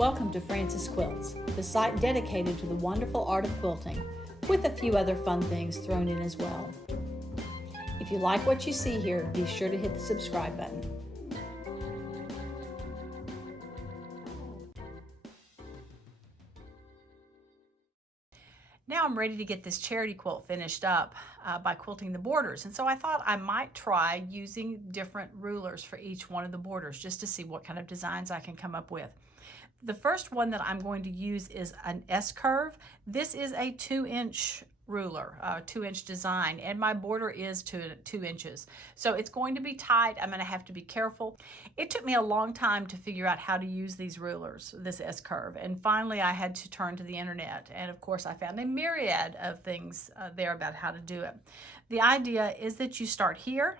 Welcome to Francis Quilts, the site dedicated to the wonderful art of quilting, with a few other fun things thrown in as well. If you like what you see here, be sure to hit the subscribe button. Now I'm ready to get this charity quilt finished up by quilting the borders, and so I thought I might try using different rulers for each one of the borders just to see what kind of designs I can come up with. The first one that I'm going to use is an Scurve. This is a 2-inch ruler, 2-inch design, and my border is 2 inches. So it's going to be tight. I'm going to have to be careful. It took me a long time to figure out how to use these rulers, this Scurve, and finally I had to turn to the internet. And of course I found a myriad of things there about how to do it. The idea is that you start here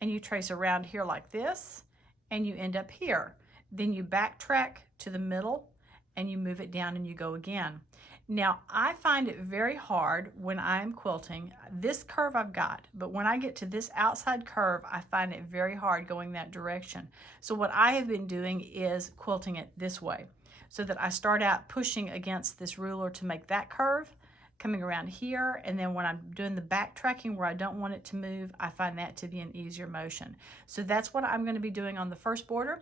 and you trace around here like this and you end up here. Then you backtrack to the middle and you move it down and you go again. Now, I find it very hard when I'm quilting. This curve I've got, but when I get to this outside curve, I find it very hard going that direction. So what I have been doing is quilting it this way, so that I start out pushing against this ruler to make that curve, coming around here, and then when I'm doing the backtracking where I don't want it to move, I find that to be an easier motion. So that's what I'm going to be doing on the first border.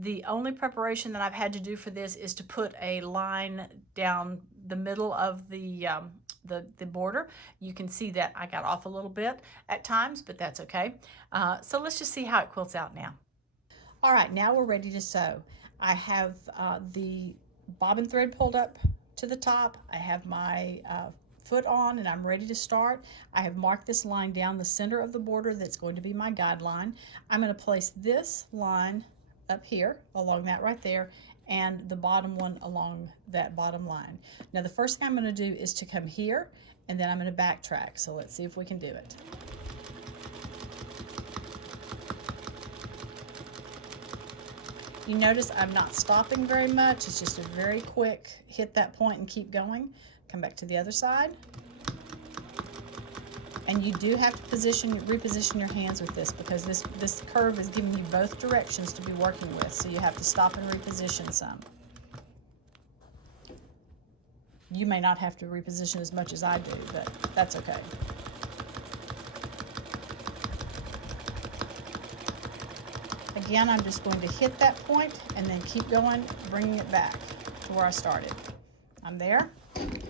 The only preparation that I've had to do for this is to put a line down the middle of the border. You can see that I got off a little bit at times, but that's okay. So let's just see how it quilts out now. All right, now we're ready to sew. I have the bobbin thread pulled up to the top. I have my foot on and I'm ready to start. I have marked this line down the center of the border that's going to be my guideline. I'm going to place this line up here along that right there and the bottom one along that bottom line. Now the first thing I'm going to do is to come here and then I'm going to backtrack. So let's see if we can do it. You notice I'm not stopping very much. It's just a very quick hit that point and keep going. Come back to the other side. And you do have to reposition your hands with this because this curve is giving you both directions to be working with. So you have to stop and reposition some. You may not have to reposition as much as I do, but that's okay. Again, I'm just going to hit that point and then keep going, bringing it back to where I started. I'm there.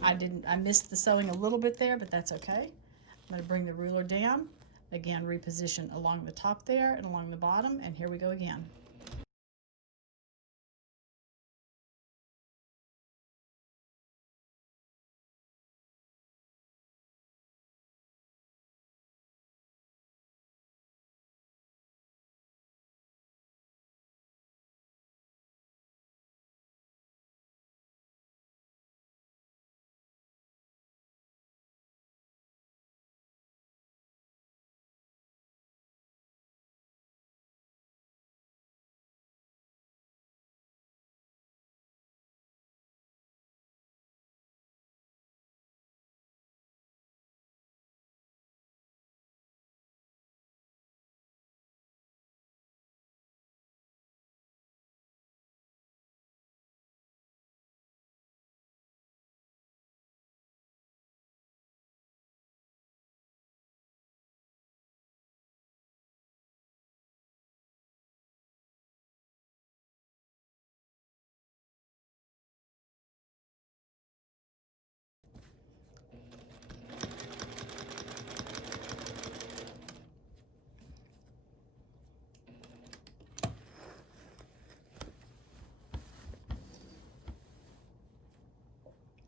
I missed the sewing a little bit there, but that's okay. I'm going to bring the ruler down. Again, reposition along the top there and along the bottom, and here we go again.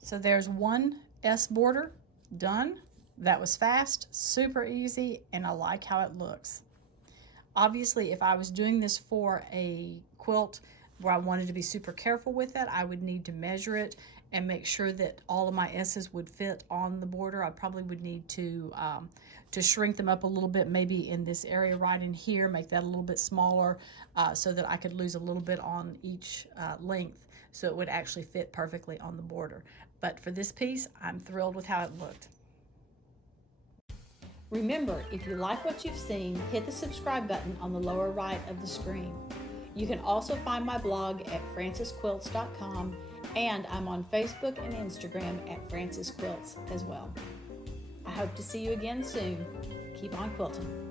So there's one S border done. That was fast, super easy, and I like how it looks. Obviously, if I was doing this for a quilt where I wanted to be super careful with it, I would need to measure it and make sure that all of my S's would fit on the border. I probably would need to shrink them up a little bit, maybe in this area right in here, make that a little bit smaller so that I could lose a little bit on each length so it would actually fit perfectly on the border. But for this piece, I'm thrilled with how it looked. Remember, if you like what you've seen, hit the subscribe button on the lower right of the screen. You can also find my blog at francisquilts.com, and I'm on Facebook and Instagram at Francis Quilts as well. I hope to see you again soon. Keep on quilting.